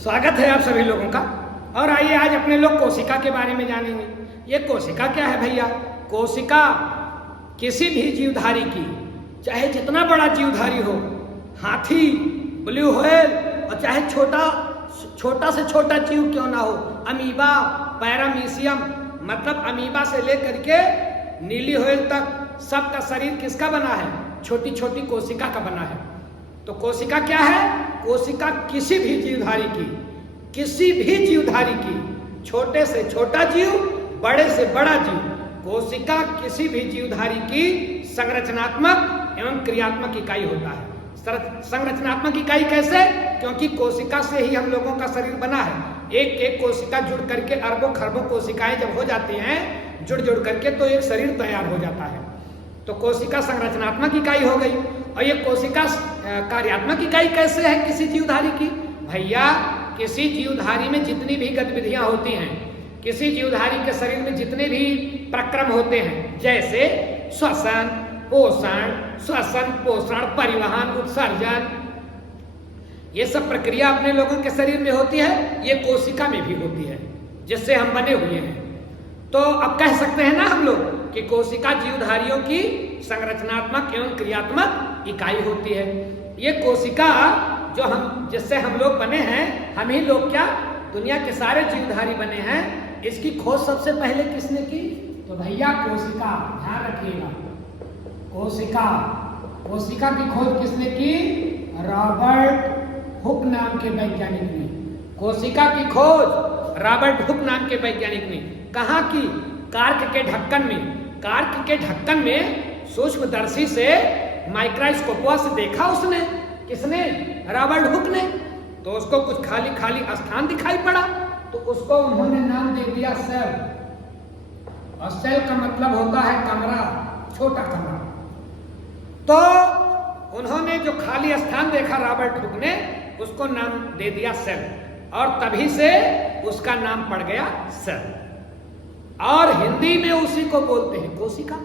स्वागत है आप सभी लोगों का। और आइए आज अपने लोग कोशिका के बारे में जानेंगे। ये कोशिका क्या है भैया? कोशिका किसी भी जीवधारी की, चाहे जितना बड़ा जीवधारी हो, हाथी, ब्लू व्हेल, और चाहे छोटा से छोटा जीव क्यों ना हो, अमीबा, पैरामीशियम, मतलब अमीबा से लेकर के नीली व्हेल तक सबका शरीर किसका बना है? छोटी छोटी कोशिका का बना है। तो कोशिका क्या है? कोशिका किसी भी जीवधारी की, छोटे से छोटा जीव, बड़े से बड़ा जीव, कोशिका किसी भी जीवधारी की संरचनात्मक एवं क्रियात्मक इकाई होता है। संरचनात्मक इकाई कैसे? क्योंकि कोशिका से ही हम लोगों का शरीर बना है। एक एक कोशिका जुड़ करके अरबों खरबों कोशिकाएं जब हो जाती हैं जुड़ करके, तो एक शरीर तैयार हो जाता है। तो कोशिका संरचनात्मक इकाई हो गई। और ये कोशिका कार्यात्मक इकाई कैसे है किसी जीवधारी की? भैया, किसी जीवधारी में जितनी भी गतिविधियां होती हैं, किसी जीवधारी के शरीर में जितने भी प्रक्रम होते हैं, जैसे श्वसन, पोषण, परिवहन, उत्सर्जन, ये सब प्रक्रिया अपने लोगों के शरीर में होती है, ये कोशिका में भी होती है, जिससे हम बने हुए हैं। तो अब कह सकते हैं ना हम लोग कि कोशिका जीवधारियों की संरचनात्मक एवं क्रियात्मक इकाई होती है। ये कोशिका जिससे हम लोग बने हैं, हम ही लोग क्या, दुनिया के सारे जीवधारी बने हैं। इसकी खोज सबसे पहले किसने की? तो भैया कोशिका, ध्यान रखिएगा, कोशिका की खोज किसने की? रॉबर्ट हुक नाम के वैज्ञानिक ने। कोशिका की खोज रॉबर्ट हुक नाम के वैज्ञानिक ने कहाँ की? कार्क के ढक्कन में। कार्क के ढक्कन में सूक्ष्मदर्शी से, माइक्रोस्कोप से देखा उसने। किसने? रॉबर्ट हुक ने। तो उसको कुछ खाली खाली स्थान दिखाई पड़ा, तो उसको उन्होंने नाम दे दिया सेल। और सेल का मतलब होता है कमरा, छोटा कमरा। तो उन्होंने जो खाली स्थान देखा रॉबर्ट हुक ने, उसको नाम दे दिया सेल, और तभी से उसका नाम पड़ गया सेल। और हिंदी में उसी को बोलते हैं कोशिका।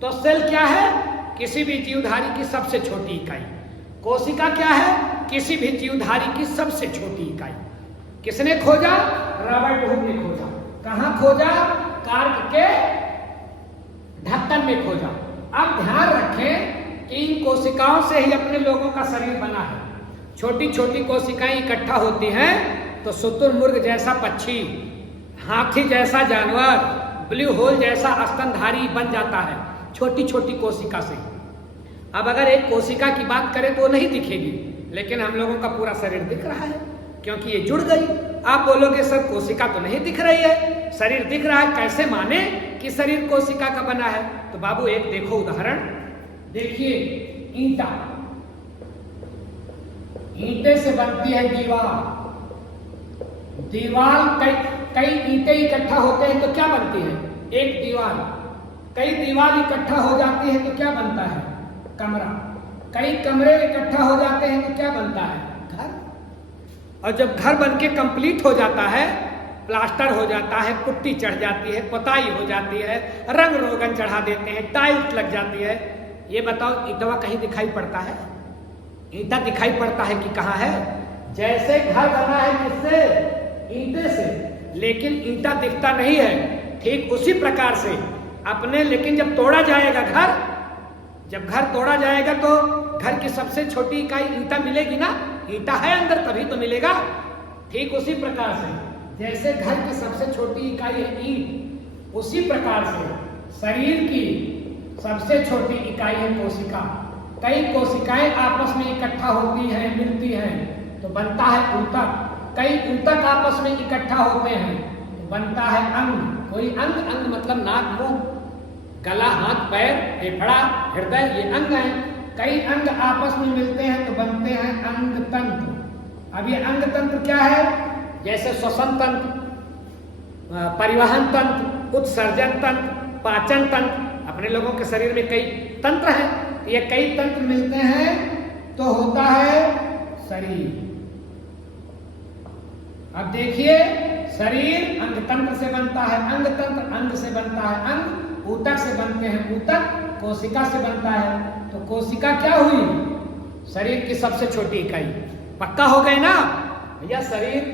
तो सेल क्या है? किसी भी जीवधारी की सबसे छोटी इकाई। कोशिका क्या है? किसी भी जीवधारी की सबसे छोटी इकाई। किसने खोजा? रॉबर्ट हुक ने खोजा। कहां खोजा? कार्क के ढक्कन में खोजा। अब ध्यान रखें कि इन कोशिकाओं से ही अपने लोगों का शरीर बना है। छोटी छोटी कोशिकाएं इकट्ठा होती हैं तो शुतुरमुर्ग जैसा पक्षी, हाथी जैसा जानवर, ब्लू व्हेल जैसा स्तनधारी बन जाता है, छोटी छोटी कोशिका से। अब अगर एक कोशिका की बात करें तो वो नहीं दिखेगी, लेकिन हम लोगों का पूरा शरीर दिख रहा है, क्योंकि ये जुड़ गई। आप बोलोगे सर कोशिका तो नहीं दिख रही है, शरीर दिख रहा है, कैसे माने कि शरीर कोशिका का बना है? तो बाबू एक देखो उदाहरण, देखिए ईंटा, ईंटे से बनती है दीवार, कई ईंटें इकट्ठा होते हैं तो क्या बनती है? एक दीवार। कई दीवार इकट्ठा हो जाती है तो क्या बनता है? कमरा। कई कमरे इकट्ठा हो जाते हैं तो क्या बनता है? घर। और जब घर बनके कंप्लीट हो जाता है, प्लास्टर हो जाता है, पुट्टी चढ़ जाती है, पुताई हो जाती है, रंग रोगन चढ़ा देते हैं, टाइल्स लग जाती है, ये बताओ ईंटवा कहीं दिखाई पड़ता है? ईंटा दिखाई पड़ता है कि कहाँ है? जैसे घर बना है किससे? ईंटे से, लेकिन ईंटा दिखता नहीं है। ठीक उसी प्रकार से लेकिन जब तोड़ा जाएगा घर, जब घर तोड़ा जाएगा तो घर की सबसे छोटी इकाई ईंटा मिलेगी ना? ईंटा है अंदर तभी तो मिलेगा। ठीक उसी प्रकार से जैसे घर की सबसे छोटी इकाई है ईंट, उसी प्रकार से शरीर की सबसे छोटी इकाई है कोशिका। कई कोशिकाएं आपस में इकट्ठा होती हैं, मिलती हैं तो बनता है ऊतक। कई ऊतक आपस में इकट्ठा होते हैं तो बनता है अंग। कोई अंग मतलब नाक, मुंह, गला, हाथ, पैर, फेफड़ा, हृदय, ये अंग हैं। कई अंग आपस में मिलते हैं तो बनते हैं अंग तंत्र। अब ये अंग तंत्र क्या है? जैसे श्वसन तंत्र, परिवहन तंत्र, उत्सर्जन तंत्र, पाचन तंत्र। अपने लोगों के शरीर में कई तंत्र हैं, ये कई तंत्र मिलते हैं तो होता है शरीर। अब देखिए, शरीर अंग तंत्र से बनता है, अंग तंत्र अंग से बनता है, अंग ऊतक से बनते हैं, ऊतक कोशिका से बनता है। तो कोशिका क्या हुई? शरीर की सबसे छोटी इकाई। पक्का हो गए ना? भैया शरीर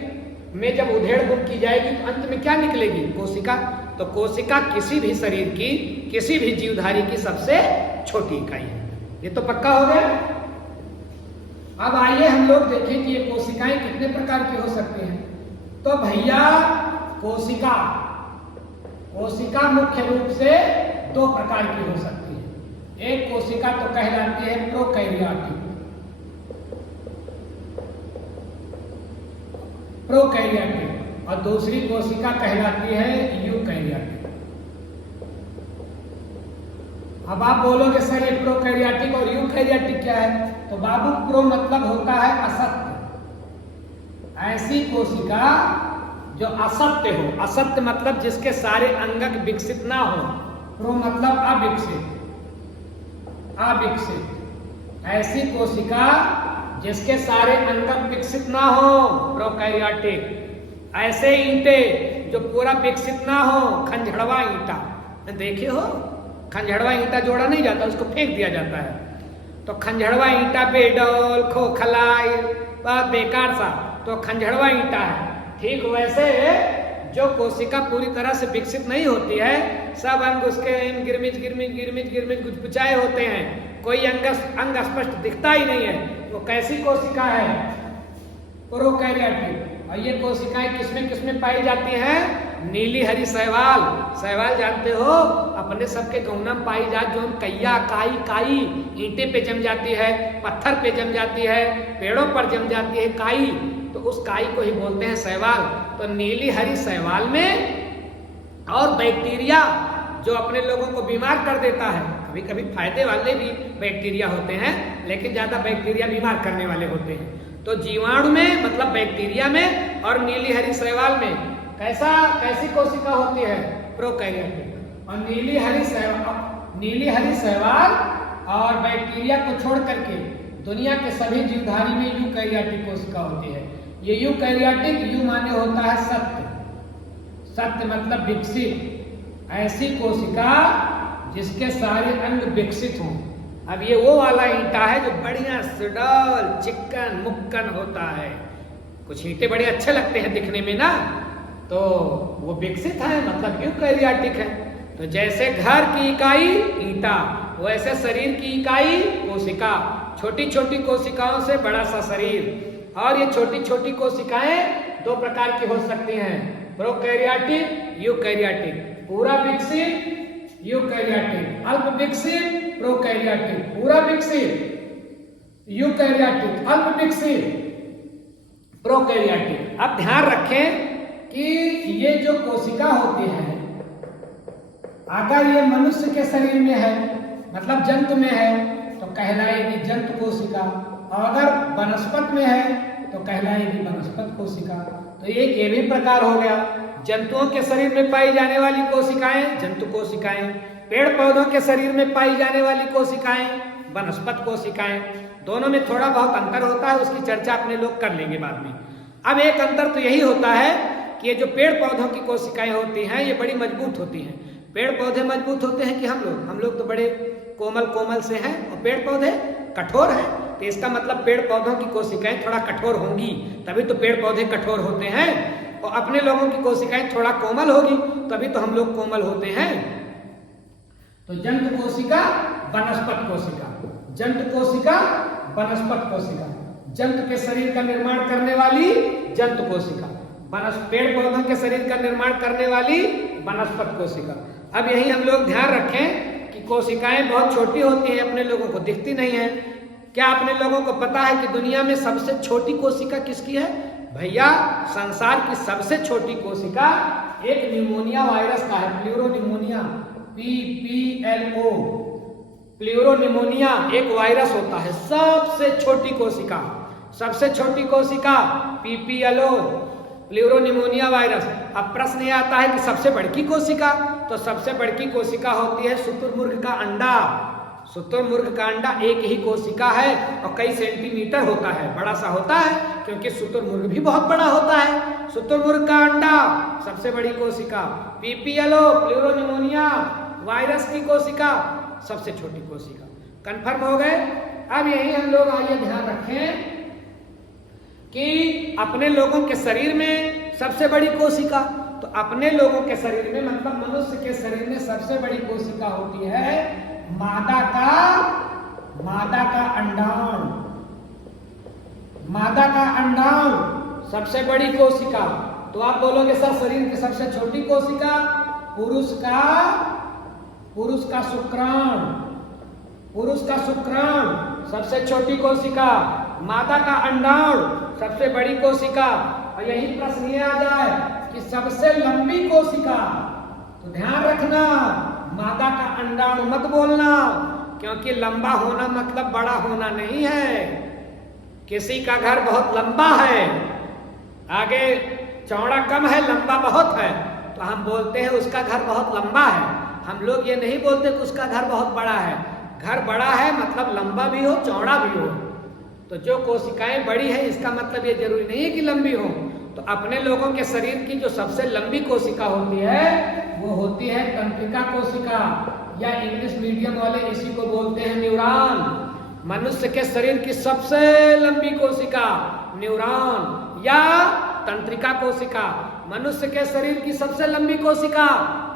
में जब उधेड़ बुन की जाएगी तो अंत में क्या निकलेगी? कोशिका। तो कोशिका किसी भी शरीर की, किसी भी जीवधारी की सबसे छोटी इकाई है। ये तो पक्का हो गया। अब आइए हम लोग देखें कि ये कोशिकाएं कितने प्रकार की हो सकती हैं। तो भैया कोशिका मुख्य रूप से दो प्रकार की हो सकती है। एक कोशिका तो कहलाती है प्रोकैरियोटिक और दूसरी कोशिका कहलाती है यूकैरियोटिक। अब आप बोलोगे सर ये प्रोकैरियोटिक और यूकैरियोटिक क्या है? तो बाबू प्रो मतलब होता है असत्य, ऐसी कोशिका जो असत्य हो। असत्य मतलब जिसके सारे अंगक विकसित ना हो। प्रो मतलब अविकसित। ऐसी कोशिका जिसके सारे अंगक विकसित ना हो, प्रोकैरियोटिक। ऐसे ईंटे जो पूरा विकसित ना हो, खंजड़वा ईंटा देखे हो? खंजड़वा ईंटा जोड़ा नहीं जाता, उसको फेंक दिया जाता है। तो खंजड़वा ईंटा बेडौल, खोखला, बहुत बेकार सा, तो खंजड़वा ईंटा है। ठीक वैसे जो कोशिका पूरी तरह से विकसित नहीं होती है, सब अंग उसके गिरमिट गुचपुचाए होते हैं, कोई अंग स्पष्ट दिखता ही नहीं है, वो कैसी कोशिका है? प्रोकैरियोटिक। और ये कोशिकाएं किसमें पाई जाती हैं? नीली हरी शैवाल जानते हो? अपने सबके गौना में पाई जात, जो कैया काई ईंटे पे जम जाती है, पत्थर पे जम जाती है, पेड़ों पर जम जाती है काई, तो उस काई को ही बोलते हैं शैवाल। तो नीली हरी शैवाल में और बैक्टीरिया जो अपने लोगों को बीमार कर देता है, कभी कभी फायदे वाले भी बैक्टीरिया होते हैं, लेकिन ज्यादा बैक्टीरिया बीमार करने वाले होते हैं। तो जीवाणु में मतलब बैक्टीरिया में और नीली हरी शैवाल में कैसी कोशिका होती है? प्रोकैरियोटिक। और नीली हरी शैवाल और बैक्टीरिया को छोड़ करके दुनिया के सभी जीवधारी में यूकैरियोटिक कोशिका होती है। ये यूकैरियोटिक, यू माने होता है सत्य मतलब विकसित। ऐसी कोशिका जिसके सारे अंग विकसित हों। अब ये वो वाला ईंटा है जो बढ़िया सुडौल चिकन मुक्कन होता है। कुछ ईंटे बड़े अच्छे लगते हैं दिखने में ना, तो वो विकसित है मतलब यूकैरियोटिक है। तो जैसे घर की इकाई ईंटा, वैसे शरीर की इकाई कोशिका। छोटी छोटी कोशिकाओं से बड़ा सा शरीर। और ये छोटी छोटी कोशिकाएं दो प्रकार की हो सकती हैं, प्रोकैरियोटिक, यूकैरियोटिक। पूरा विकसित यूकैरियोटिक, अल्प विकसित प्रोकैरियोटिक, पूरा विकसित यूकैरियोटिक, अल्प विकसित प्रोकैरियोटिक। अब ध्यान रखें कि ये जो कोशिका होती है, अगर ये मनुष्य के शरीर में है मतलब जंतु में है तो कहलाएगी जंतु कोशिका, और अगर वनस्पति में है तो कहलाएगी वनस्पति कोशिका। तो ये भी प्रकार हो गया। जंतुओं के शरीर में पाई जाने वाली कोशिकाएं जंतु कोशिकाएं, पेड़ पौधों के शरीर में पाई जाने वाली कोशिकाएं वनस्पति कोशिकाएं। दोनों में थोड़ा बहुत अंतर होता है, उसकी चर्चा अपने लोग कर लेंगे बाद में। अब एक अंतर तो यही होता है कि ये जो पेड़ पौधों की कोशिकाएं होती हैं ये बड़ी मजबूत होती हैं। पेड़ पौधे मजबूत होते हैं कि हम लोग तो बड़े कोमल से हैं और पेड़ पौधे कठोर हैं। तो इसका मतलब पेड़ पौधों की कोशिकाएं थोड़ा कठोर होंगी, तभी तो पेड़ पौधे कठोर होते हैं। और अपने लोगों की कोशिकाएं थोड़ा कोमल होगी, तभी तो हम लोग कोमल होते हैं। तो जंतु कोशिका वनस्पति कोशिका, जंतु कोशिका वनस्पति कोशिका, जंतु के शरीर का निर्माण करने वाली जंतु कोशिका, पेड़ पौधों के शरीर का निर्माण करने वाली वनस्पति कोशिका। अब यही हम लोग ध्यान रखें कि कोशिकाएं बहुत छोटी होती हैं, अपने लोगों को दिखती नहीं है। क्या अपने लोगों को पता है कि दुनिया में सबसे छोटी कोशिका किसकी है? भैया संसार की सबसे छोटी कोशिका एक निमोनिया वायरस का है, प्लूरोनिमोनिया, PPLO। प्लूरोनिमोनिया एक वायरस होता है, सबसे छोटी कोशिका, सबसे छोटी कोशिका PPLO, प्लूरोनिमोनिया वायरस। अब प्रश्न ये आता है कि सबसे बड़ी कोशिका, तो सबसे बड़ी कोशिका होती है शुतुरमुर्ग का अंडा। शुतुरमुर्ग का अंडा एक ही कोशिका है और कई सेंटीमीटर होता है, बड़ा सा होता है, क्योंकि शुतुरमुर्ग भी बहुत बड़ा होता है। शुतुरमुर्ग का अंडा सबसे बड़ी कोशिका, PPLO प्लूरोनिमोनिया वायरस की कोशिका सबसे छोटी कोशिका। कंफर्म हो गए? अब यही हम लोग आइए ध्यान रखें कि अपने लोगों के शरीर में सबसे बड़ी कोशिका, तो अपने लोगों के शरीर में मतलब मनुष्य के शरीर में सबसे बड़ी कोशिका होती है मादा का अंडाणु। मादा का अंडाणु सबसे बड़ी कोशिका। तो आप बोलोगे सर शरीर की सबसे छोटी कोशिका पुरुष का शुक्राणु सबसे छोटी कोशिका, मादा का अंडाणु सबसे बड़ी कोशिका। और यही प्रश्न ये आ जाए कि सबसे लंबी कोशिका, तो ध्यान रखना मादा का अंडाणु मत बोलना, क्योंकि लंबा होना मतलब बड़ा होना नहीं है। किसी का घर बहुत लंबा है, आगे चौड़ा कम है, लंबा बहुत है, तो हम बोलते हैं उसका घर बहुत लंबा है। हम लोग ये नहीं बोलते कि उसका घर बहुत बड़ा है। घर बड़ा है मतलब लंबा भी हो चौड़ा भी हो। तो जो कोशिकाएं बड़ी है इसका मतलब ये जरूरी नहीं है कि लंबी हो। तो अपने लोगों के शरीर की जो सबसे लंबी कोशिका होती है वो होती है तंत्रिका कोशिका, या इंग्लिश मीडियम वाले इसी को बोलते हैं न्यूरॉन। मनुष्य के शरीर की सबसे लंबी कोशिका न्यूरॉन या तंत्रिका कोशिका। मनुष्य के शरीर की सबसे लंबी कोशिका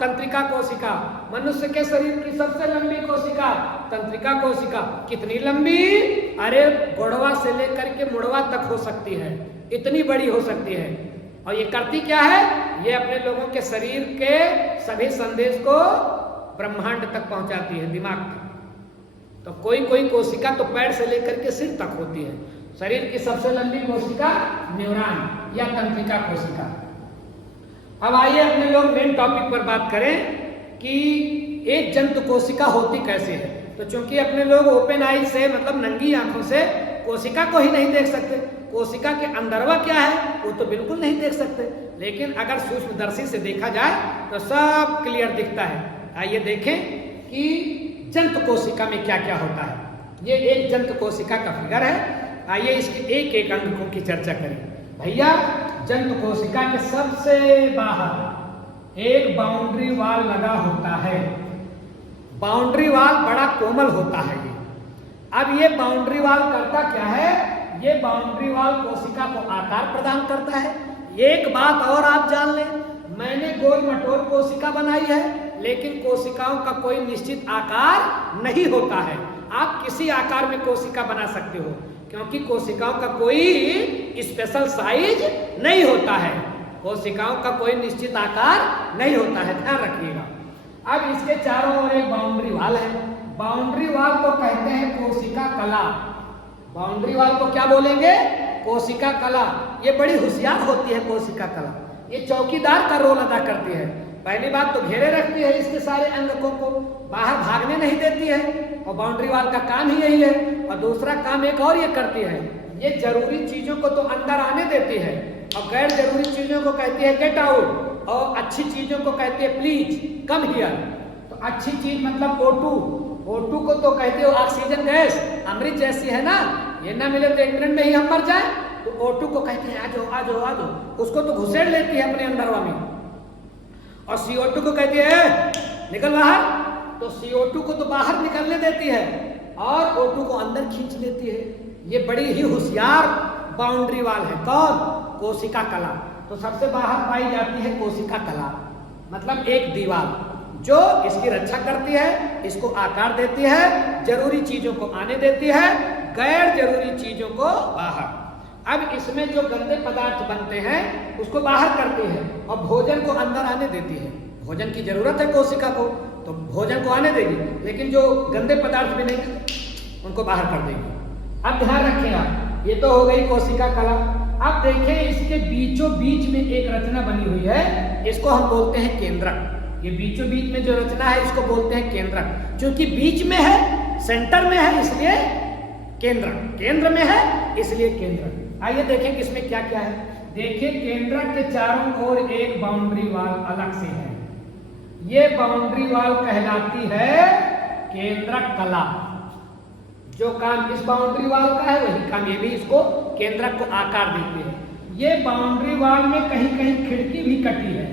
तंत्रिका कोशिका। मनुष्य के शरीर की सबसे लंबी कोशिका तंत्रिका कोशिका। कितनी लंबी? अरे गुड़वा से लेकर के मुड़वा तक हो सकती है, इतनी बड़ी हो सकती है। और ये करती क्या है? ये अपने लोगों के शरीर के सभी संदेश को ब्रह्मांड तक पहुंचाती है, दिमाग तक। तो कोई कोशिका तो पैर से लेकर के सिर तक होती है। शरीर की सबसे लंबी कोशिका न्यूरॉन या तंत्रिका कोशिका। अब आइए अपने लोग मेन टॉपिक पर बात करें कि एक जंतु कोशिका होती कैसे है। तो चूंकि अपने लोग ओपन आई से मतलब नंगी आंखों से कोशिका को ही नहीं देख सकते, कोशिका के अंदरवा क्या है वो तो बिल्कुल नहीं देख सकते, लेकिन अगर सूक्ष्मदर्शी से देखा जाए तो सब क्लियर दिखता है। आइए देखें कि जंतु कोशिका में क्या क्या होता है। ये एक जंतु कोशिका का फिगर है। आइए इसके एक एक अंगों की चर्चा करें। भैया जंतु कोशिका के सबसे बाहर एक बाउंड्री वाल लगा होता है। बाउंड्री वाल बड़ा कोमल होता है ये। अब ये बाउंड्री वाल करता क्या है? ये बाउंड्री वाल कोशिका को आकार प्रदान करता है। एक बात और आप जान लें, मैंने गोल मटोल कोशिका बनाई है, लेकिन कोशिकाओं का कोई निश्चित आकार नहीं होता है। आप किसी आकार में कोशिका बना सकते हो, क्योंकि कोशिकाओं का कोई स्पेशल साइज नहीं होता है। कोशिकाओं का कोई निश्चित आकार नहीं होता है, ध्यान रखिएगा। अब इसके चारों ओर एक बाउंड्री वाल है। बाउंड्री वाल को कहते हैं कोशिका कला। बाउंड्री वाल को क्या बोलेंगे? कोशिका कला। ये बड़ी होशियार होती है कोशिका कला। ये चौकीदार का रोल अदा करती है। पहली बात तो घेरे रखती है इसके सारे अंगकों को, बाहर भागने नहीं देती है, और बाउंड्री वाल का काम ही यही है। और दूसरा काम एक और ये करती है, ये जरूरी चीजों को तो अंदर आने देती है और गैर जरूरी चीजों को कहती है गेट आउट, और अच्छी चीजों को कहती है प्लीज कम हियर। तो अच्छी चीज मतलब O2 को तो कहते हो ऑक्सीजन गैस, अमृत जैसी है ना, ये ना मिले तो 1 मिनट में ही हम मर जाए। तो O2 को कहते हैं आ जाओ, उसको तो घुसेड़ लेती है अपने अंदरवा में। और CO2 को कहती है निकल बाहर, तो CO2 को तो बाहर निकलने देती है और O2 को अंदर खींच लेती है। ये बड़ी ही होशियार बाउंड्री वाल है। कौन? कोशिका कला। तो सबसे बाहर पाई जाती है कोशिका कला, मतलब एक दीवार जो इसकी रक्षा करती है, इसको आकार देती है, जरूरी चीजों को आने देती है, गैर जरूरी चीजों को बाहर। अब इसमें जो गंदे पदार्थ बनते हैं उसको बाहर करती है और भोजन को अंदर आने देती है। भोजन की जरूरत है कोशिका को, तो भोजन को आने देगी, लेकिन जो गंदे पदार्थ भी नहीं उनको बाहर कर देगी। अब ध्यान रखिए आप, ये तो हो गई कोशिका कला। अब देखें इसके बीचों बीच में एक रचना बनी हुई है, इसको हम बोलते हैं केंद्रक। ये बीचों बीच में जो रचना है इसको बोलते हैं केंद्रक। क्योंकि बीच में है, सेंटर में है, इसलिए केंद्रक। केंद्र में है इसलिए केंद्रक। आइए देखें कि इसमें क्या क्या है। देखिए केंद्रक के चारों ओर एक बाउंड्री वाल अलग से है। ये बाउंड्री वाल कहलाती है केंद्रक कला। जो काम इस बाउंड्री वाल का है वही काम ये भी इसको केंद्रक को आकार देती है। ये बाउंड्री वाल में कहीं कहीं खिड़की भी कटी है,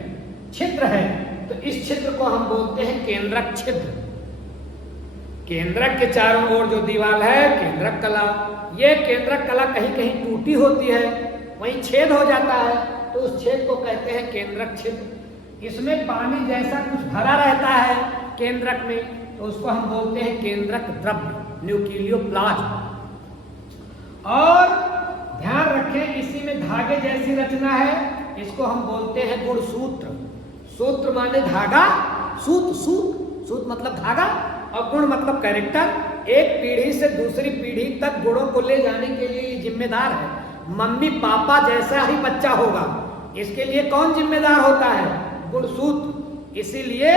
छिद्र है, तो इस छिद्र को हम बोलते हैं केंद्रक छिद्र। केंद्रक के चारों ओर जो दीवार है केंद्रक कला। ये केंद्रक कला कहीं कहीं टूटी होती है, वहीं छेद हो जाता है तो उस छेद को कहते हैं केंद्रक छिद्र। इसमें पानी जैसा कुछ भरा रहता है केंद्रक में तो उसको हम बोलते हैं केंद्रक द्रव्य, न्यूक्लियोप्लाज्म। और ध्यान रखें इसी में धागे जैसी रचना है, इसको हम बोलते हैं गुणसूत्र। सूत्र माने धागा, सूत सूत सूत मतलब धागा और गुण मतलब कैरेक्टर। एक पीढ़ी से दूसरी पीढ़ी तक गुणों को ले जाने के लिए ये जिम्मेदार है। मम्मी पापा जैसा ही बच्चा होगा, इसके लिए कौन जिम्मेदार होता है? गुणसूत्र। इसीलिए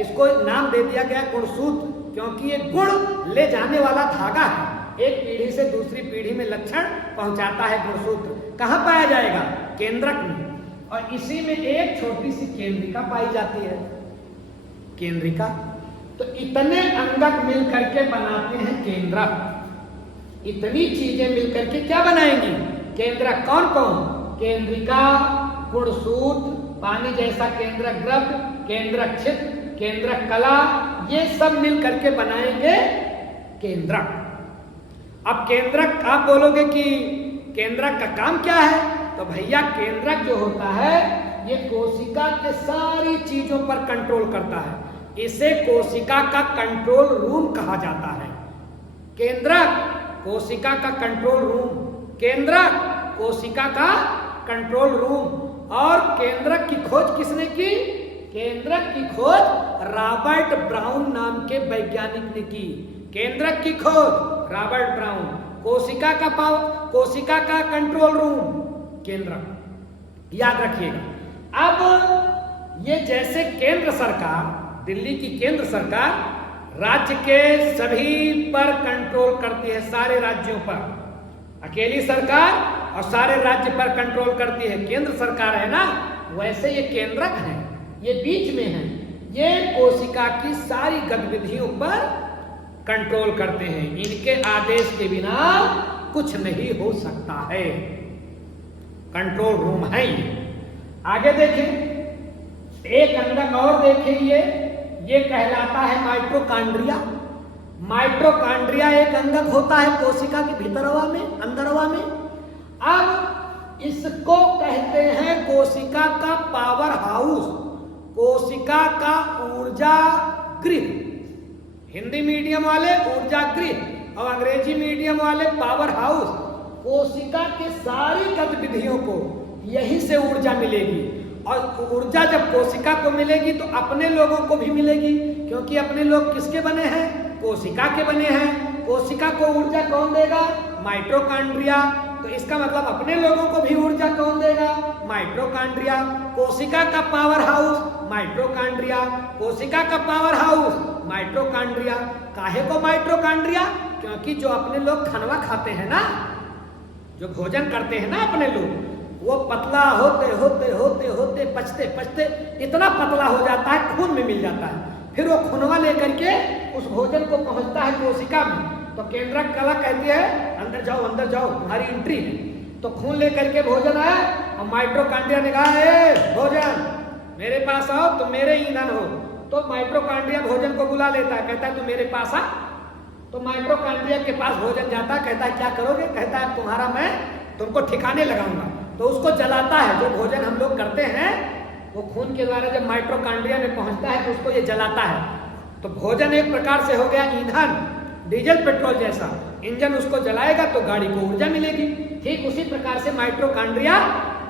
इसको नाम दे दिया गया गुणसूत्र, क्योंकि ये गुण ले जाने वाला धागा है, एक पीढ़ी से दूसरी पीढ़ी में लक्षण पहुंचाता है गुणसूत्र। कहाँ पाया जाएगा? केंद्रक में। और इसी में एक छोटी सी केंद्रिका पाई जाती है, केंद्रिका। तो इतने अंगक मिल करके बनाते हैं केंद्रक। इतनी चीजें मिलकर के क्या बनाएंगी? केंद्रक। कौन कौन? केंद्रिका, गुणसूत्र, पानी जैसा केंद्रक द्रव्य, केंद्रक छिद्र, केंद्रक कला, ये सब मिल करके बनाएंगे केंद्रक। अब केंद्रक आप बोलोगे कि केंद्रक का काम क्या है? तो भैया केंद्रक जो होता है ये कोशिका के सारी चीजों पर कंट्रोल करता है। इसे कोशिका का कंट्रोल रूम कहा जाता है। केंद्रक कोशिका का कंट्रोल रूम, केंद्रक कोशिका का कंट्रोल रूम। और केंद्रक की खोज किसने की? केंद्रक की खोज रॉबर्ट ब्राउन नाम के वैज्ञानिक ने की। केंद्रक की खोज रॉबर्ट ब्राउन। कोशिका का कंट्रोल रूम केंद्रक, याद रखिएगा। अब ये जैसे केंद्र सरकार, दिल्ली की केंद्र सरकार राज्य के सभी पर कंट्रोल करती है, सारे राज्यों पर। अकेली सरकार और सारे राज्य पर कंट्रोल करती है, केंद्र सरकार है ना। वैसे ये केंद्रक है, ये बीच में है, ये कोशिका की सारी गतिविधियों पर कंट्रोल करते हैं। इनके आदेश के बिना कुछ नहीं हो सकता है। कंट्रोल रूम है ये। आगे देखें, एक अंगक और देखें, ये कहलाता है माइटोकॉन्ड्रिया। माइटोकॉन्ड्रिया एक अंगक होता है कोशिका के भीतरवा में, अंदरवा में। अब इसको कहते हैं कोशिका का पावर हाउस, कोशिका का ऊर्जा गृह। हिंदी मीडियम वाले ऊर्जा गृह और अंग्रेजी मीडियम वाले पावर हाउस। कोशिका के सारी गतिविधियों को यहीं से ऊर्जा मिलेगी। और ऊर्जा जब कोशिका को मिलेगी तो अपने लोगों को भी मिलेगी, क्योंकि अपने लोग किसके बने हैं? कोशिका के बने हैं। कोशिका को ऊर्जा कौन देगा? माइटोकॉन्ड्रिया। तो इसका मतलब अपने लोगों को भी ऊर्जा कौन देगा? माइटोकॉन्ड्रिया। कोशिका का पावर हाउस माइटोकॉन्ड्रिया, कोशिका का पावर हाउस माइटोकॉन्ड्रिया। काहे को माइटोकॉन्ड्रिया? क्योंकि जो अपने लोग खानवा खाते हैं ना, जो भोजन करते हैं ना अपने लोग, वो पतला होते होते होते होते पचते पचते इतना पतला हो जाता है, खून में मिल जाता है। फिर वो खूनवा लेकर के उस भोजन को पहुंचता है कोशिका में। तो केंद्रक कला कहती है अंदर जाओ, तुम्हारी एंट्री है। तो खून लेकर के भोजन आया और माइटोकॉन्ड्रिया ने कहा, ए भोजन मेरे पास आओ, तुम मेरे ईंधन हो। तो माइटोकॉन्ड्रिया भोजन को बुला लेता है, कहता है तू मेरे पास आ। तो माइटोकॉन्ड्रिया के पास भोजन जाता है, कहता है क्या करोगे? कहता है तुम्हारा मैं तुमको ठिकाने लगाऊंगा। तो उसको जलाता है। जो भोजन हम लोग करते हैं वो खून के द्वारा जब माइटोकॉन्ड्रिया में पहुंचता है तो उसको ये जलाता है। तो भोजन एक प्रकार से हो गया ईंधन, डीजल पेट्रोल जैसा। इंजन उसको जलाएगा तो गाड़ी को ऊर्जा मिलेगी। ठीक उसी प्रकार से माइटोकॉन्ड्रिया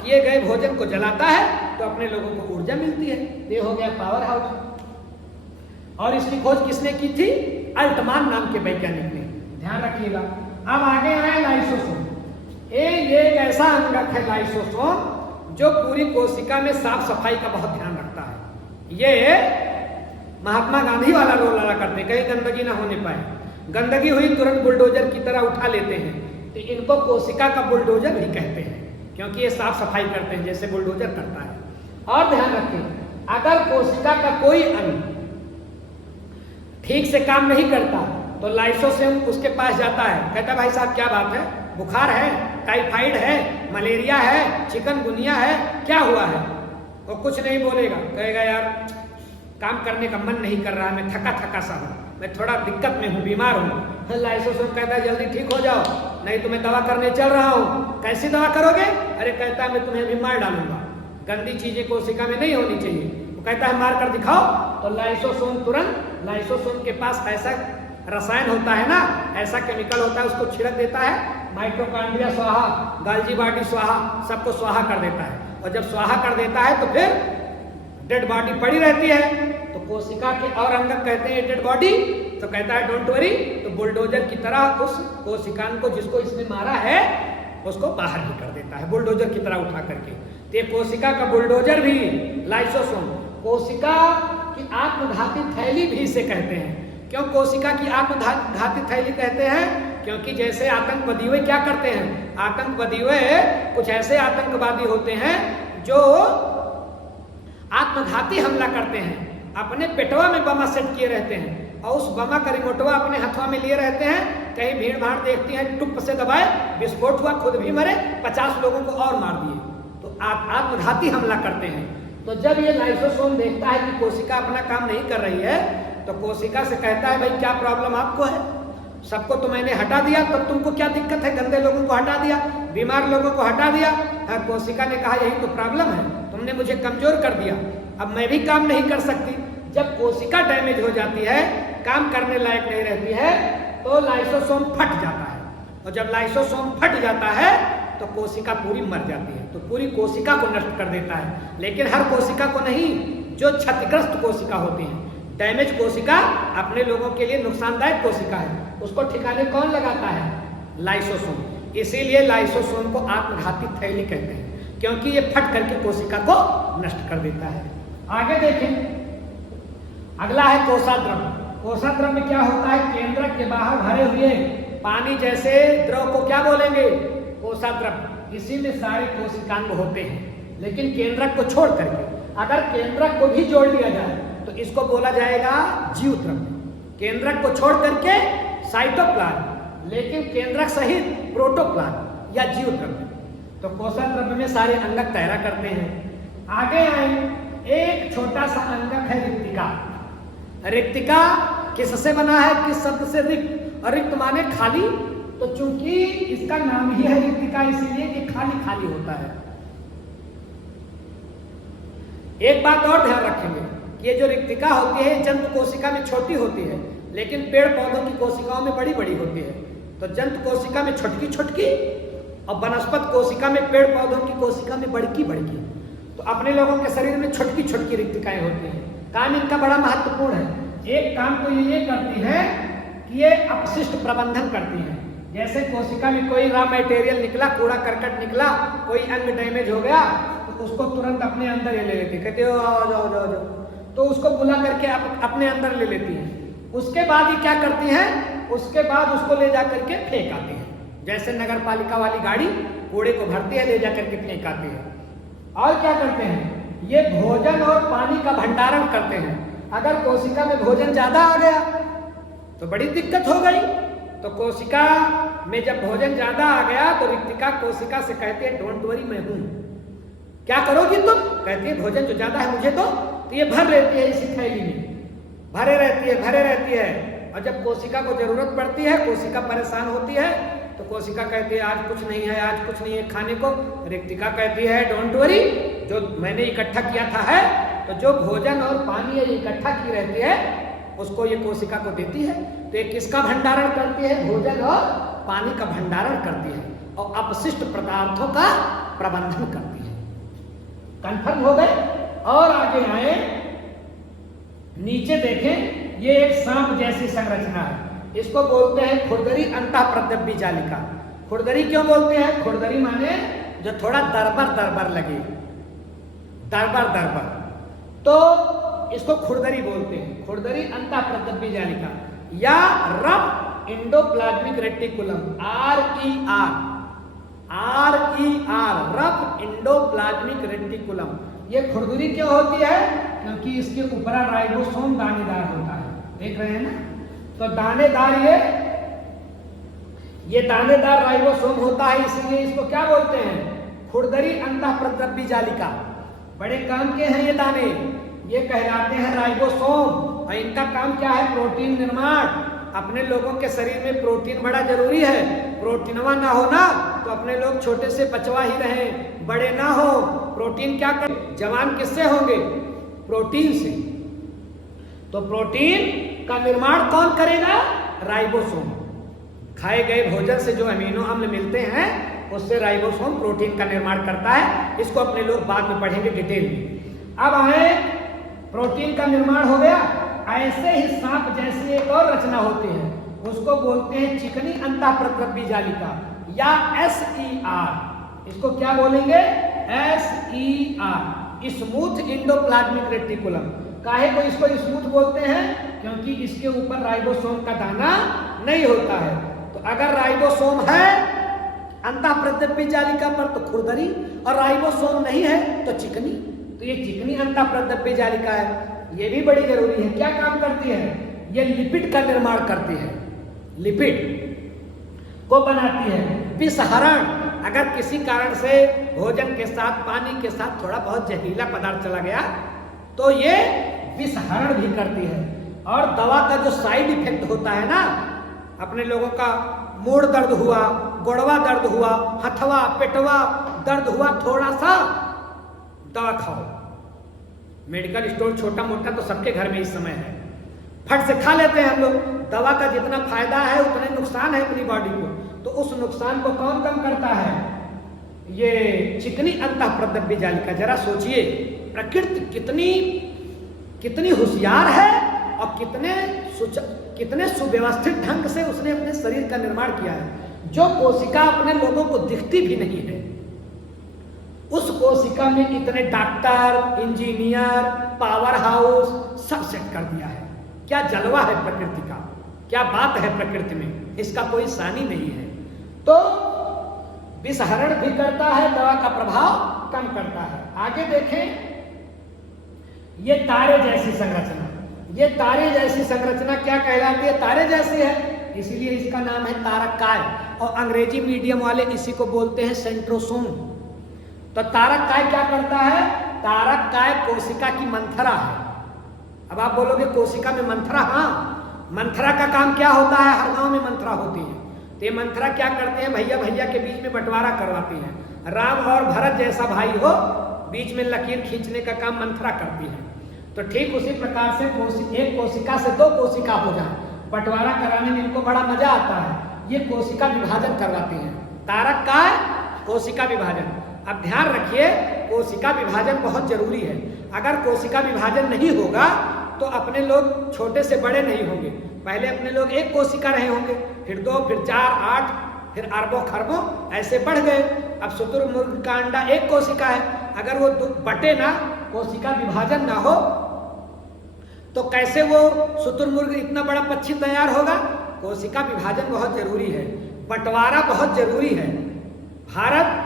किए गए भोजन को जलाता है तो अपने लोगों को ऊर्जा मिलती है। ये हो गया पावर हाउस। और इसकी खोज किसने की थी? अल्टमान नाम के वैज्ञानिक ने। ध्यान रखिएगा। अब आगे आए लाइसोसोम। ये एक ऐसा अंगक है लाइसोसोम जो पूरी कोशिका में साफ सफाई का बहुत ध्यान रखता है। ये महात्मा गांधी वाला रोल अदा करते हैं, कहीं गंदगी ना होने पाए। गंदगी हुई तुरंत बुलडोजर की तरह उठा लेते हैं। तो इनको कोशिका का बुलडोजर भी कहते हैं, क्योंकि ये साफ सफाई करते हैं जैसे बुलडोजर करता है। और ध्यान रखें, अगर कोशिका का कोई अंग ठीक से काम नहीं करता तो लाइसोसोम उसके पास जाता है, कहता भाई साहब क्या बात है, बुखार है, टाइफाइड है, मलेरिया है, चिकनगुनिया है, क्या हुआ है? वो कुछ नहीं बोलेगा, कहेगा यार काम करने का मन नहीं कर रहा है, मैं थका थका सा हूँ, मैं थोड़ा दिक्कत में हूँ, बीमार हूँ। लाइसोसोम कहता है जल्दी ठीक हो जाओ, नहीं तो मैं दवा करने चल रहा हूँ। कैसी दवा करोगे? अरे कहता है मैं तुम्हें अभी मार डालूंगा, गंदी चीजें कोशिका में नहीं होनी चाहिए। वो कहता है मार कर दिखाओ, तो लाइसोसोम तुरंत, लाइसोसोम के पास ऐसा रसायन होता है ना, ऐसा केमिकल होता है, उसको छिड़क देता है, माइटोकॉन्ड्रिया स्वाहा, गाल्जी बॉडी स्वाहा, सबको स्वाहा कर देता है। और जब स्वाहा कर देता है तो फिर डेड बॉडी पड़ी रहती है। तो कोशिका के और अंगक कहते हैं डेड बॉडी, तो कहता है डोंट वरी, तो बुलडोजर की तरह उस कोशिकान को जिसको इसने मारा है उसको बाहर ही कर देता है, बुलडोजर की तरह उठा करके। तो ये कोशिका का बुलडोजर भी लाइसोसोम। कोशिका की आत्मघाती थैली भी इसे कहते हैं। क्यों कोशिका की आत्मघाती थैली कहते हैं? क्योंकि जैसे आतंकवादी वे क्या करते हैं, आतंकवादी वे कुछ ऐसे आतंकवादी होते हैं जो आत्मघाती हमला करते हैं, अपने पेटवा में बमा सेट किए रहते हैं और उस बमा का रिमोटवा अपने हथवा में लिए रहते हैं। कहीं भीड़ भाड़ देखती है, टुप से दबाए, विस्फोट हुआ, खुद भी मरे, 50 लोगों को और मार दिए। तो आत्मघाती हमला करते हैं। तो जब ये लाइसोसोम देखता है कि कोशिका अपना काम नहीं कर रही है, तो कोशिका से कहता है भाई क्या प्रॉब्लम आपको है? सबको तो मैंने हटा दिया, तब तुमको क्या दिक्कत है? गंदे लोगों को हटा दिया, बीमार लोगों को हटा दिया। कोशिका ने कहा यही तो प्रॉब्लम है, तुमने मुझे कमजोर कर दिया, अब मैं भी काम नहीं कर सकती। जब कोशिका डैमेज हो जाती है, काम करने लायक नहीं रहती है, तो लाइसोसोम फट जाता है। और जब लाइसोसोम फट जाता है तो कोशिका पूरी मर जाती है, तो पूरी कोशिका को नष्ट कर देता है। लेकिन हर कोशिका को नहीं, जो क्षतिग्रस्त कोशिका होती है, डैमेज कोशिका, अपने लोगों के लिए नुकसानदायक कोशिका है, उसको ठिकाने कौन लगाता है? लाइसोसोम। इसीलिए लाइसोसोम को आत्मघाती थैली कहते हैं, क्योंकि ये फट करके कोशिका को नष्ट कर देता है। आगे देखें, अगला है कोषाद्रव्य। कोषाद्रव्य में क्या होता है? केंद्रक के बाहर भरे हुए पानी जैसे द्रव को क्या बोलेंगे? कोषाद्रव्य। इसी में सारे कोशिकांग होते हैं, लेकिन केंद्रक को छोड़ करके अगर केंद्रक को भी जोड़ लिया जाए तो इसको बोला जाएगा जीवद्रव्य। केंद्रक को छोड़ करके साइटोप्लाज्म, लेकिन केंद्रक सहित प्रोटोप्लाज्म या जीवद्रव्य। तो कोषाद्रव्य में सारे अंगक तैरा करते हैं। आगे आए, एक छोटा सा अंगक है रिक्तिका। रिक्तिका किससे बना है? किस शब्द से? रिक्त। और रिक्त माने खाली, तो चूंकि इसका नाम ही है रिक्तिका, इसलिए ये खाली खाली होता है। एक बात और ध्यान रखेंगे, ये जो रिक्तिका होती है जंतु कोशिका में छोटी होती है, लेकिन पेड़ पौधों की कोशिकाओं में बड़ी बड़ी होती है। तो जंतु कोशिका में छोटकी छोटकी और वनस्पत कोशिका में, पेड़ पौधों की कोशिका में बड़की बड़की। तो अपने लोगों के शरीर में छोटकी छोटकी रिक्तिकाएं होती हैं। काम इनका बड़ा महत्वपूर्ण है। एक काम तो ये करती है कि ये अपशिष्ट प्रबंधन करती है। जैसे कोशिका में कोई रॉ मटेरियल निकला, कूड़ा करकट निकला, कोई अंग डैमेज हो गया, तो उसको तुरंत अपने अंदर ले लेती, कहते हो आओ जाओ जाओ जाओ, तो उसको बुला करके अपने अंदर ले लेती है। उसके बाद ये क्या करती है? उसके बाद उसको ले जा करके फेंक आती है। जैसे नगर पालिका वाली गाड़ी कूड़े को भरती है, ले जा करके फेंक आती है। और क्या करते हैं? ये भोजन और पानी का भंडारण करते हैं। अगर कोशिका में भोजन ज्यादा आ गया तो बड़ी दिक्कत हो गई। तो कोशिका में जब भोजन ज्यादा आ गया तो रिक्तिका कोशिका से कहते हैं डोंट वरी, मैं हूं, क्या करोगी तुम? कहती है भोजन जो ज्यादा है मुझे दो। तो ये भर लेती है इसी थैली में, भरे रहती है। और जब कोशिका को जरूरत पड़ती है, कोशिका परेशान होती है, तो कोशिका कहती है आज कुछ नहीं है, आज कुछ नहीं है खाने को। रिक्तिका कहती है डोंट वरी, जो मैंने इकट्ठा किया था है। तो जो भोजन और पानी इकट्ठा की रहती है उसको ये कोशिका को देती है। तो ये किसका भंडारण करती है? भोजन और पानी का भंडारण करती है और अपशिष्ट पदार्थों का प्रबंधन करती है। कंफर्म हो गए? और आगे आए, नीचे देखें, ये एक सांप जैसी संरचना है। इसको बोलते हैं खुरदरी अंतःप्रद्रव्य जालिका। खुरदरी क्यों बोलते हैं? खुरदरी माने जो थोड़ा दरबर लगे, दरबर, तो इसको खुरदरी बोलते हैं। खुरदरी अंतःप्रद्रव्य जालिका या rough endoplasmic reticulum, RER, rough endoplasmic reticulum. ये खुरदरी क्यों होती है? क्योंकि इसके ऊपर राइबोसोम दानेदार होता है। देख रहे हैं ना? तो दानेदार, ये दानेदार राइबोसोम होता है, इसलिए इसको क्या बोलते हैं? खुरदरी अंतःप्रद्रव्य जालिका। बड़े काम के हैं ये दाने, ये कहलाते हैं राइबोसोम। और इनका काम क्या है? प्रोटीन निर्माण, अपने लोगों के शरीर में प्रोटीन बड़ा जरूरी है। प्रोटीनवा ना हो ना तो अपने लोग छोटे से बचवा ही रहे, बड़े ना हो। प्रोटीन क्या कर, जवान किससे होंगे? प्रोटीन से। तो प्रोटीन का निर्माण कौन करेगा? राइबोसोम। खाए गए भोजन से जो अमीनो अम्ल मिलते हैं उससे राइबोसोम प्रोटीन का निर्माण करता है। इसको अपने लोग बाद में पढ़ेंगे डिटेल में। अब आए, प्रोटीन का निर्माण हो गया। ऐसे ही सांप जैसी एक और रचना होती है, उसको बोलते हैं चिकनी अंतःप्रद्रव्य जालिका या SER। इसको क्या बोलेंगे? SER, smooth endoplasmic reticulum. काहे को इसको स्मूथ बोलते हैं? क्योंकि इसके ऊपर राइबोसोम का दाना नहीं होता है। तो अगर राइबोसोम है अंतःप्रद्रव्य जालिका पर तो खुरदरी, और राइबोसोम नहीं है तो चिकनी। तो ये चिकनी अंतःप्रद्रव्य जालिका है, ये भी बड़ी जरूरी है। क्या काम करती है? ये लिपिड का निर्माण करती है, लिपिड को बनाती है। विषहरण, अगर किसी कारण से भोजन के साथ, पानी के साथ थोड़ा बहुत जहरीला पदार्थ चला गया तो ये विषहरण भी करती है। और दवा का जो साइड इफेक्ट होता है ना, अपने लोगों का मूड दर्द हुआ, गोड़वा दर्द हुआ, हथवा पेटवा दर्द हुआ, थोड़ा सा दवा खाओ। मेडिकल स्टोर छोटा मोटा तो सबके घर में इस समय है, फट से खा लेते हैं हम लोग। दवा का जितना फायदा है उतने नुकसान है अपनी बॉडी को। तो उस नुकसान को कौन कम करता है? ये चिकनी अंतःप्रद्रव्य जालिका। जरा सोचिए, प्रकृति कितनी होशियार है और कितने सुव्यवस्थित ढंग से उसने अपने शरीर का निर्माण किया है। जो कोशिका अपने लोगों को दिखती भी नहीं है, उस कोशिका में इतने डॉक्टर, इंजीनियर, पावर हाउस सब सेट कर दिया है। क्या जलवा है प्रकृति का, क्या बात है प्रकृति में, इसका कोई सानी नहीं है। तो विषहरण भी करता है, दवा का प्रभाव कम करता है। आगे देखें, ये तारे जैसी संरचना, ये तारे जैसी संरचना क्या कहलाती है? तारे जैसी है, इसीलिए इसका नाम है तारकाय। और अंग्रेजी मीडियम वाले इसी को बोलते हैं सेंट्रोसोम। तो तारकाय क्या करता है? तारकाय कोशिका की मंथरा है। अब आप बोलोगे कोशिका में मंथरा, हाँ, मंथरा का काम क्या होता है? हर गांव में मंथरा होती है। तो ये मंथरा क्या करते हैं? भैया भैया के बीच में बंटवारा करवाती हैं। राम और भरत जैसा भाई हो, बीच में लकीर खींचने का काम मंथरा करती है। तो ठीक उसी प्रकार से एक कोशिका से दो कोशिका हो जाए, बंटवारा कराने में इनको बड़ा मजा आता है। ये कोशिका विभाजन करवाती हैं। तारकाय कोशिका विभाजन। अब ध्यान रखिए, कोशिका विभाजन बहुत जरूरी है। अगर कोशिका विभाजन नहीं होगा तो अपने लोग छोटे से बड़े नहीं होंगे। पहले अपने लोग एक कोशिका रहे होंगे, फिर 2, फिर 4, 8, फिर अरबों खरबों ऐसे बढ़ गए। अब शुतुरमुर्ग का अंडा एक कोशिका है, अगर वो बटे ना, कोशिका विभाजन ना हो तो कैसे वो शुतुरमुर्ग इतना बड़ा पक्षी तैयार होगा? कोशिका विभाजन बहुत जरूरी है, बंटवारा बहुत जरूरी है। भारत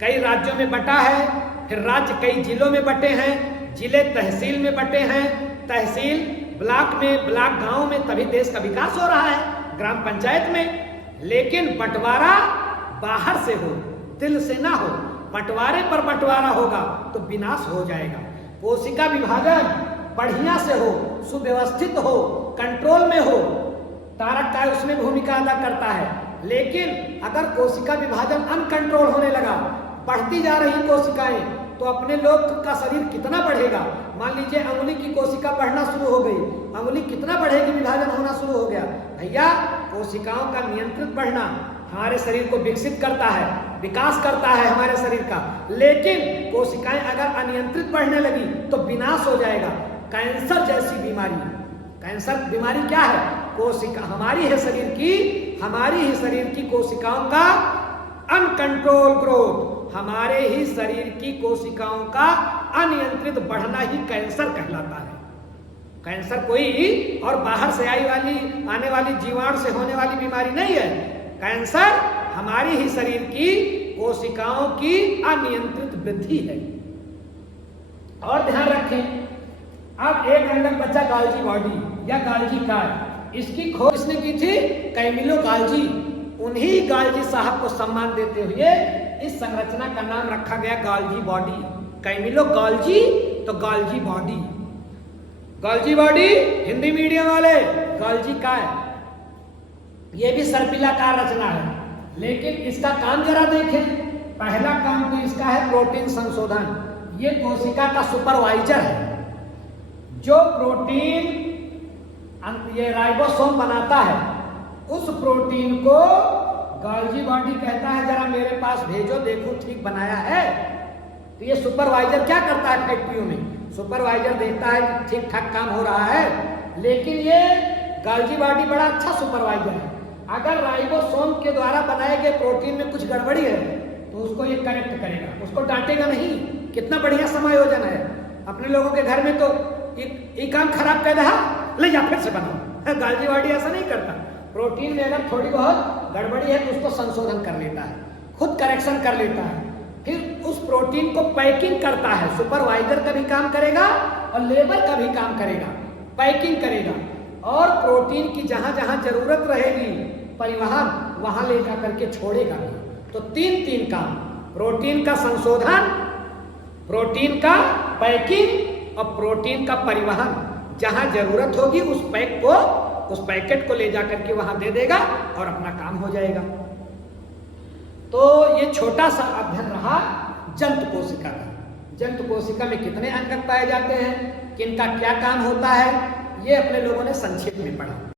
कई राज्यों में बटा है, फिर राज्य कई जिलों में बटे हैं, जिले तहसील में बटे हैं, तहसील ब्लॉक में, ब्लॉक गांव में, तभी देश का विकास हो रहा है, ग्राम पंचायत में। लेकिन बंटवारा बाहर से हो, दिल से ना हो। बंटवारे पर बंटवारा होगा तो विनाश हो जाएगा। कोशिका विभाजन बढ़िया से हो, सुव्यवस्थित हो, कंट्रोल में हो, तारकाय उसमें भूमिका अदा करता है। लेकिन अगर कोशिका विभाजन अनकंट्रोल होने लगा, बढ़ती जा रही कोशिकाएं, तो अपने लोग का शरीर कितना बढ़ेगा? मान लीजिए अंगुली की कोशिका बढ़ना शुरू हो गई, अंगुली कितना बढ़ेगी? विभाजन होना शुरू हो गया। भैया, कोशिकाओं का नियंत्रित बढ़ना हमारे शरीर को विकसित करता है, विकास करता है हमारे शरीर का। लेकिन कोशिकाएं अगर अनियंत्रित बढ़ने लगी तो विनाश हो जाएगा। कैंसर जैसी बीमारी, कैंसर बीमारी क्या है? कोशिका हमारी है शरीर की, हमारी ही शरीर की कोशिकाओं का अनकंट्रोल ग्रोथ, हमारे ही शरीर की कोशिकाओं का अनियंत्रित बढ़ना ही कैंसर कहलाता है। कैंसर कोई और बाहर से आने वाली जीवाणु से होने वाली बीमारी नहीं है। कैंसर हमारी ही शरीर की कोशिकाओं की अनियंत्रित वृद्धि है। और ध्यान रखें, अब एक रंगत बच्चा गाल्जी बॉडी या गाल्जी कार, इसकी खोज किसने की थी? Camillo Golgi. उन्हीं गाल्जी साहब को सम्मान देते हुए इस संरचना का नाम रखा गया गाल्जी बॉडी। कैमिलो गाल्जी तो गाल्जी बॉडी। गाल्जी बॉडी हिंदी मीडियम वाले, गाल्जी काय ये भी सर्पिलाकार रचना है, लेकिन इसका काम जरा देखें। पहला काम तो इसका है प्रोटीन संशोधन। ये कोशिका का सुपरवाइजर है। जो प्रोटीन ये राइबोसोम बनाता है, उस प्रोटीन को गोल्गी बॉडी कहता है जरा मेरे पास भेजो, देखो ठीक बनाया है। तो ये सुपरवाइजर क्या करता है फैक्ट्रियों में? सुपरवाइजर देखता है कि ठीक ठाक काम हो रहा है, लेकिन ये गोल्गी बॉडी बड़ा अच्छा सुपरवाइजर है। अगर राइबोसोम के द्वारा बनाए गए प्रोटीन में कुछ गड़बड़ी है तो उसको ये करेक्ट करेगा, उसको डांटेगा नहीं। कितना बढ़िया समायोजन है। अपने लोगों के घर में तो एक काम खराब कर रहा, ले जा फिर से बनाओ। गोल्गी बॉडी ऐसा नहीं करता। प्रोटीन में अगर थोड़ी बहुत गड़बड़ी है तो उसको संशोधन कर लेता है, खुद करेक्शन कर लेता है, फिर उस प्रोटीन को पैकिंग करता है। सुपरवाइजर का भी काम करेगा और लेबर का भी काम करेगा, पैकिंग करेगा, और प्रोटीन की जहां जहां जरूरत रहेगी परिवहन, वहां ले जाकर के छोड़ेगा भी। तो तीन काम, प्रोटीन का संशोधन, प्रोटीन का पैकिंग और प्रोटीन का परिवहन। जहां जरूरत होगी उस पैकेट को ले जाकर के वहां दे देगा और अपना काम हो जाएगा। तो ये छोटा सा अध्ययन रहा जंतु कोशिका का। जंतु कोशिका में कितने अंग पाए जाते हैं, किनका क्या काम होता है, ये अपने लोगों ने संक्षेप में पढ़ा।